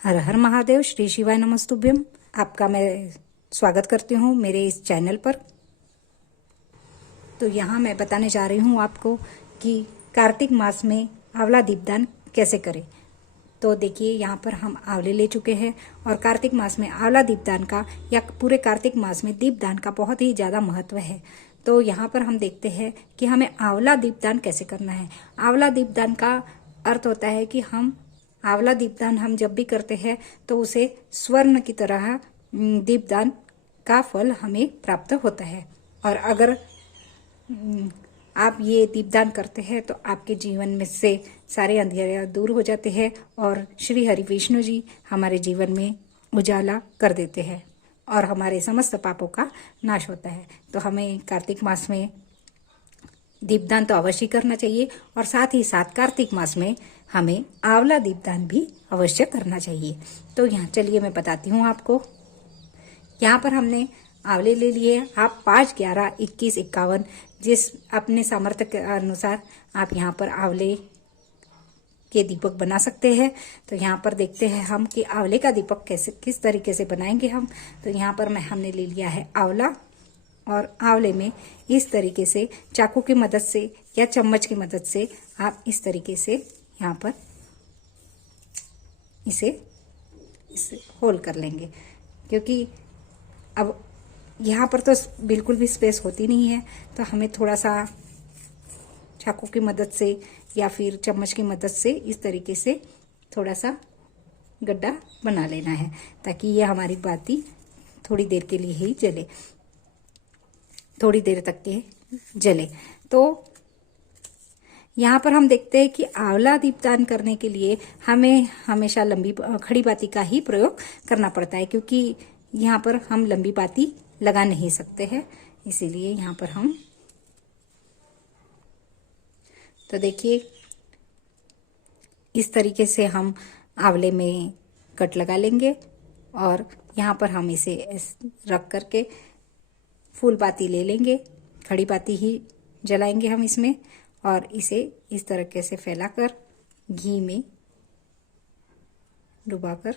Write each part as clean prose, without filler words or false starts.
हर हर महादेव, श्री शिवाय नमस्तुभ्यम। आपका मैं स्वागत करती हूँ मेरे इस चैनल पर। तो यहाँ मैं बताने जा रही हूँ आपको कि कार्तिक मास में आंवला दीपदान कैसे करें। तो देखिए, यहाँ पर हम आंवले ले चुके हैं और कार्तिक मास में आंवला दीपदान का या पूरे कार्तिक मास में दीपदान का बहुत ही ज़्यादा महत्व है। तो यहाँ पर हम देखते हैं कि हमें आंवला दीपदान कैसे करना है। आंवला दीपदान का अर्थ होता है कि आंवला दीपदान हम जब भी करते हैं तो उसे स्वर्ण की तरह दीपदान का फल हमें प्राप्त होता है। और अगर आप ये दीपदान करते हैं तो आपके जीवन में से सारे अंधेरे दूर हो जाते हैं और श्री हरि विष्णु जी हमारे जीवन में उजाला कर देते हैं और हमारे समस्त पापों का नाश होता है। तो हमें कार्तिक मास में दीपदान तो अवश्य करना चाहिए और साथ ही साथ कार्तिक मास में हमें आंवला दीपदान भी अवश्य करना चाहिए। तो यहाँ चलिए मैं बताती हूँ आपको। यहाँ पर हमने आंवले ले लिए। आप 5, 11, 21, 51 जिस अपने सामर्थ्य के अनुसार आप यहाँ पर आंवले के दीपक बना सकते हैं। तो यहाँ पर देखते हैं हम कि आंवले का दीपक किस तरीके से बनाएंगे हम। तो यहाँ पर हमने ले लिया है आंवला और आंवले में इस तरीके से चाकू की मदद से या चम्मच की मदद से आप इस तरीके से यहाँ पर इसे होल कर लेंगे, क्योंकि अब यहाँ पर तो बिल्कुल भी स्पेस होती नहीं है। तो हमें थोड़ा सा चाकू की मदद से या फिर चम्मच की मदद से इस तरीके से थोड़ा सा गड्ढा बना लेना है, ताकि ये हमारी बाती थोड़ी देर के लिए ही जले, थोड़ी देर तक के जले। तो यहाँ पर हम देखते हैं कि आंवला दीपदान करने के लिए हमें हमेशा लंबी खड़ी बाती का ही प्रयोग करना पड़ता है, क्योंकि यहाँ पर हम लंबी बाती लगा नहीं सकते हैं। इसीलिए यहाँ पर हम तो देखिए इस तरीके से हम आंवले में कट लगा लेंगे और यहाँ पर हम इसे रख करके फूल बाती ले लेंगे। खड़ी बाती ही जलाएंगे हम इसमें और इसे इस तरीके से फैलाकर घी में डुबाकर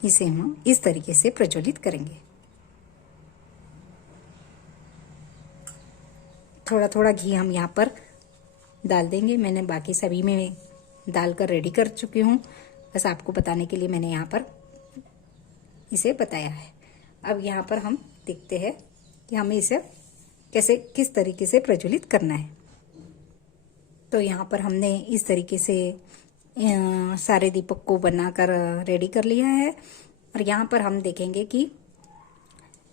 इसे हम इस तरीके से प्रज्वलित करेंगे। थोड़ा थोड़ा घी हम यहाँ पर डाल देंगे। मैंने बाकी सभी में डालकर रेडी कर चुकी हूँ, बस आपको बताने के लिए मैंने यहाँ पर इसे बताया है। अब यहाँ पर हम देखते हैं कि हमें इसे किस तरीके से प्रज्वलित करना है। तो यहाँ पर हमने इस तरीके से सारे दीपक को बनाकर रेडी कर लिया है। और यहाँ पर हम देखेंगे कि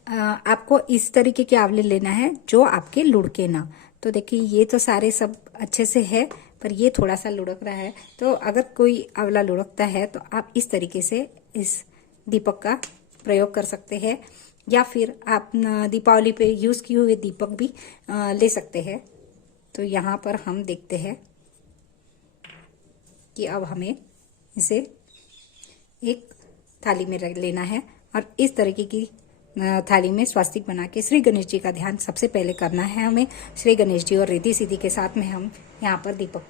आपको इस तरीके के आंवले लेना है जो आपके लुढ़के ना। तो देखिए ये तो सारे सब अच्छे से है, पर ये थोड़ा सा लुढ़क रहा है। तो अगर कोई आंवला लुढ़कता है तो आप इस तरीके से इस दीपक का प्रयोग कर सकते हैं, या फिर आप दीपावली पे यूज किए हुए दीपक भी ले सकते हैं। तो यहाँ पर हम देखते हैं कि अब हमें इसे एक थाली में रख लेना है और इस तरीके की थाली में स्वास्तिक बना के श्री गणेश जी का ध्यान सबसे पहले करना है हमें। श्री गणेश जी और रिद्धि सिद्धि के साथ में हम यहाँ पर दीपक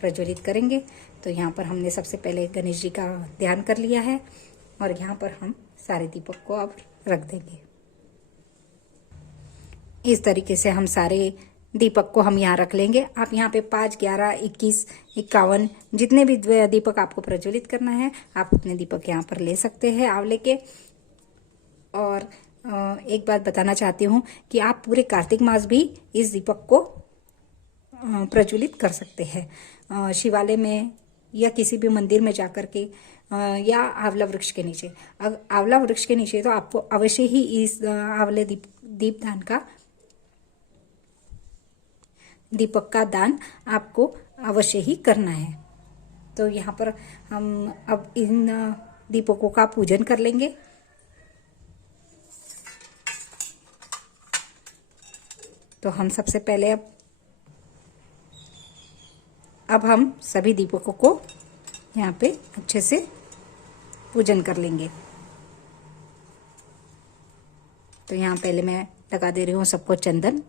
प्रज्वलित करेंगे। तो यहाँ पर हमने सबसे पहले गणेश जी का ध्यान कर लिया है और यहाँ पर हम सारे दीपक को अब रख देंगे। इस तरीके से हम सारे दीपक को हम यहाँ रख लेंगे। आप यहाँ पे 5, 11, 21, 51 जितने भी दीपक आपको प्रज्वलित करना है आप उतने दीपक यहाँ पर ले सकते हैं आंवले के। और एक बात बताना चाहती हूँ कि आप पूरे कार्तिक मास भी इस दीपक को प्रज्वलित कर सकते हैं, शिवालय में या किसी भी मंदिर में जाकर के या आंवला वृक्ष के नीचे। आंवला वृक्ष के नीचे तो आपको अवश्य ही इस आंवले दीपदान का दीपक का दान आपको अवश्य ही करना है। तो यहाँ पर हम अब इन दीपकों का पूजन कर लेंगे। तो हम सबसे पहले अब हम सभी दीपकों को यहाँ पे अच्छे से पूजन कर लेंगे। तो यहाँ पहले मैं लगा दे रही हूँ सबको चंदन।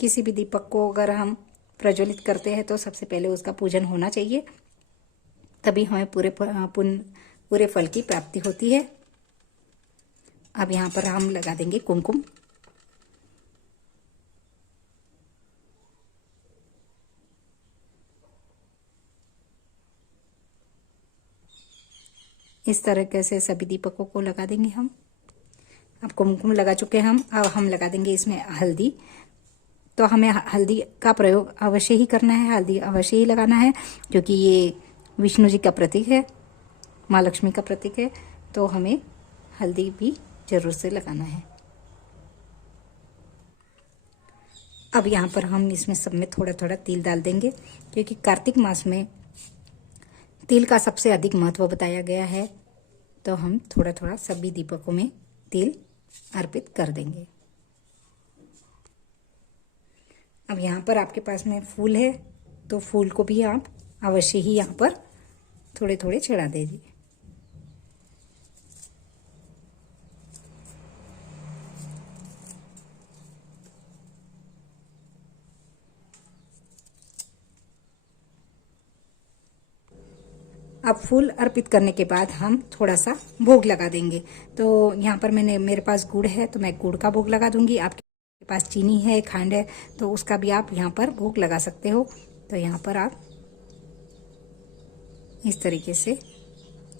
किसी भी दीपक को अगर हम प्रज्वलित करते हैं तो सबसे पहले उसका पूजन होना चाहिए, तभी हमें पूरे फल की प्राप्ति होती है। अब यहाँ पर हम लगा देंगे कुमकुम। इस तरीके से सभी दीपकों को लगा देंगे हम। अब कुमकुम लगा चुके हैं हम। अब हम लगा देंगे इसमें हल्दी। तो हमें हल्दी का प्रयोग अवश्य ही करना है, हल्दी अवश्य ही लगाना है, क्योंकि ये विष्णु जी का प्रतीक है, माँ लक्ष्मी का प्रतीक है, तो हमें हल्दी भी जरूर से लगाना है। अब यहाँ पर हम इसमें सब में थोड़ा थोड़ा तिल डाल देंगे, क्योंकि कार्तिक मास में तिल का सबसे अधिक महत्व बताया गया है। तो हम थोड़ा थोड़ा सभी दीपकों में तिल अर्पित कर देंगे। अब यहाँ पर आपके पास में फूल है तो फूल को भी आप अवश्य ही यहाँ पर थोड़े थोड़े चढ़ा दीजिए। अब फूल अर्पित करने के बाद हम थोड़ा सा भोग लगा देंगे। तो यहाँ पर मेरे पास गुड़ है तो मैं गुड़ का भोग लगा दूंगी। आपके पास चीनी है, खंड है, तो उसका भी आप यहाँ पर भोग लगा सकते हो। तो यहाँ पर आप इस तरीके से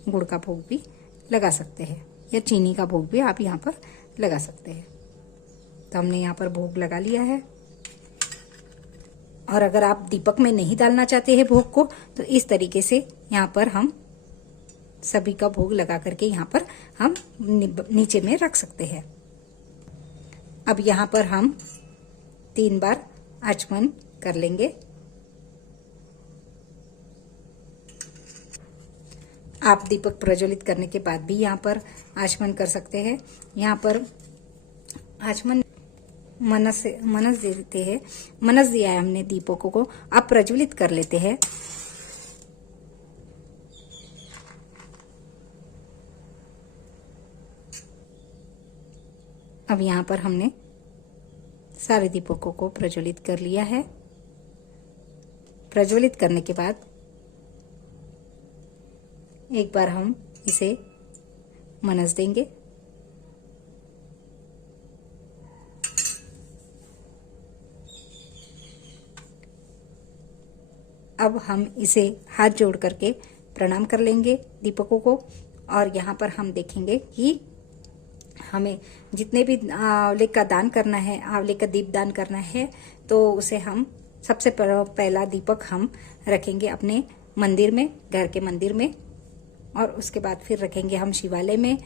गुड़ का भोग भी लगा सकते हैं, या चीनी का भोग भी आप यहाँ पर लगा सकते हैं। तो हमने यहाँ पर भोग लगा लिया है। और अगर आप दीपक में नहीं डालना चाहते हैं भोग को, तो इस तरीके से यहाँ पर हम सभी का भोग लगा करके यहाँ पर हम नीचे में रख सकते हैं। अब यहाँ पर हम 3 बार आचमन कर लेंगे। आप दीपक प्रज्वलित करने के बाद भी यहाँ पर आचमन कर सकते हैं। यहाँ पर आचमन मनस देते हैं, मनस दिया है हमने दीपकों को। अब प्रज्वलित कर लेते हैं। अब यहाँ पर हमने सारे दीपकों को प्रज्वलित कर लिया है। प्रज्वलित करने के बाद एक बार हम इसे मनस देंगे। अब हम इसे हाथ जोड़ करके प्रणाम कर लेंगे दीपकों को। और यहाँ पर हम देखेंगे कि हमें जितने भी आंवले का दान करना है, आंवले का दीप दान करना है, तो उसे हम सबसे पहला दीपक हम रखेंगे अपने मंदिर में, घर के मंदिर में, और उसके बाद फिर रखेंगे हम शिवालय में।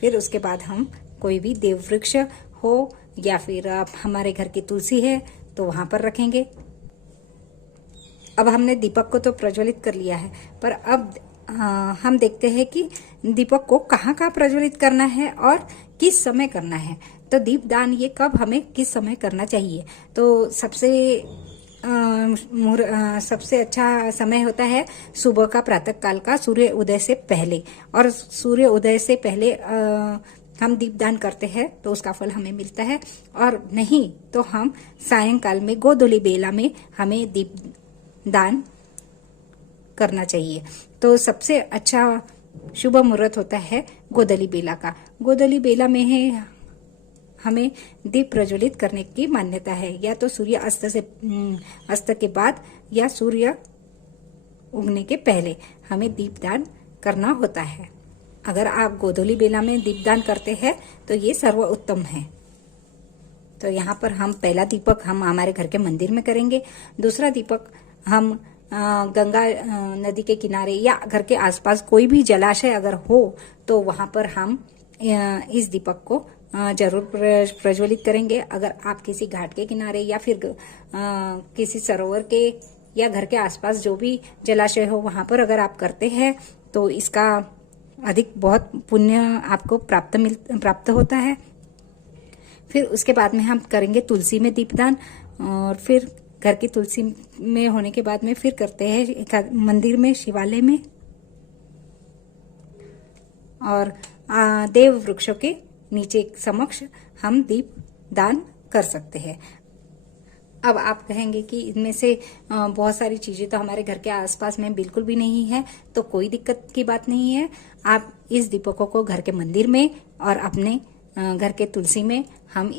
फिर उसके बाद हम कोई भी देव वृक्ष हो या फिर आप हमारे घर की तुलसी है तो वहां पर रखेंगे। अब हमने दीपक को तो प्रज्वलित कर लिया है, पर अब हम देखते हैं कि दीपक को कहाँ कहाँ प्रज्वलित करना है और किस समय करना है। तो दीपदान ये कब हमें किस समय करना चाहिए, तो सबसे अच्छा समय होता है सुबह का, प्रातः काल का, सूर्य उदय से पहले। और सूर्य उदय से पहले हम दीपदान करते हैं तो उसका फल हमें मिलता है। और नहीं तो हम सायंकाल में गोधूली बेला में हमें दीप दान करना चाहिए। तो सबसे अच्छा शुभ मुहूर्त होता है गोधूली बेला का। गोधूली बेला में है हमें दीप प्रज्वलित करने की मान्यता है, या तो सूर्य अस्त के बाद या सूर्य उगने के पहले हमें दीपदान करना होता है। अगर आप गोधूली बेला में दीपदान करते हैं तो ये सर्वोत्तम है। तो यहाँ पर हम पहला दीपक हम हमारे घर के मंदिर में करेंगे। दूसरा दीपक हम गंगा नदी के किनारे या घर के आसपास कोई भी जलाशय अगर हो तो वहां पर हम इस दीपक को जरूर प्रज्वलित करेंगे। अगर आप किसी घाट के किनारे या फिर किसी सरोवर के या घर के आसपास जो भी जलाशय हो वहां पर अगर आप करते हैं तो इसका अधिक बहुत पुण्य आपको प्राप्त होता है। फिर उसके बाद में हम करेंगे तुलसी में दीपदान, और फिर घर की तुलसी में होने के बाद में फिर करते हैं मंदिर में, शिवालय में, और देव वृक्षों के नीचे समक्ष हम दीप दान कर सकते हैं। अब आप कहेंगे कि इनमें से बहुत सारी चीजें तो हमारे घर के आसपास में बिल्कुल भी नहीं है, तो कोई दिक्कत की बात नहीं है। आप इस दीपकों को घर के मंदिर में और अपने घर के तुलसी में हम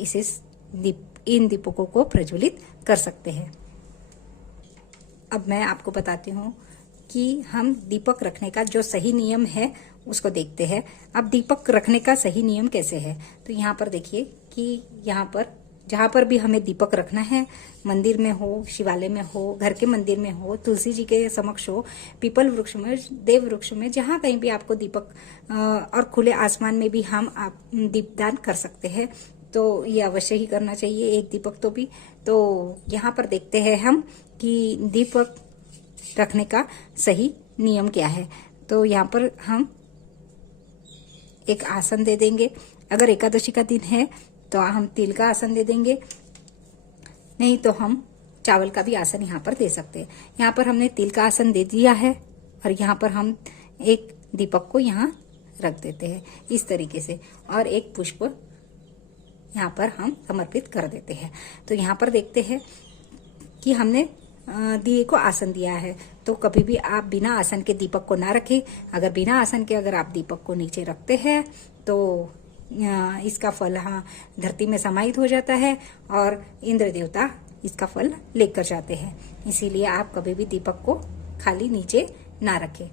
इन दीपकों को प्रज्वलित कर सकते हैं। अब मैं आपको बताती हूँ कि हम दीपक रखने का जो सही नियम है उसको देखते हैं। अब दीपक रखने का सही नियम कैसे है, तो यहाँ पर देखिए कि यहाँ पर जहाँ पर भी हमें दीपक रखना है, मंदिर में हो, शिवालय में हो, घर के मंदिर में हो, तुलसी जी के समक्ष हो, पीपल वृक्ष में, देव वृक्ष में, जहाँ कहीं भी आपको दीपक और खुले आसमान में भी हम आप दीपदान कर सकते हैं, तो ये अवश्य ही करना चाहिए, एक दीपक तो भी। तो यहाँ पर देखते हैं हम कि दीपक रखने का सही नियम क्या है। तो यहाँ पर हम एक आसन दे देंगे। अगर एकादशी का दिन है तो हम तिल का आसन दे देंगे, नहीं तो हम चावल का भी आसन यहाँ पर दे सकते हैं। यहाँ पर हमने तिल का आसन दे दिया है और यहाँ पर हम एक दीपक को यहाँ रख देते हैं इस तरीके से, और एक पुष्प यहाँ पर हम समर्पित कर देते हैं। तो यहाँ पर देखते हैं कि हमने दिए को आसन दिया है, तो कभी भी आप बिना आसन के दीपक को ना रखें। अगर बिना आसन के अगर आप दीपक को नीचे रखते हैं तो इसका फल धरती में समाहित हो जाता है और इंद्र देवता इसका फल लेकर जाते हैं। इसीलिए आप कभी भी दीपक को खाली नीचे ना रखें।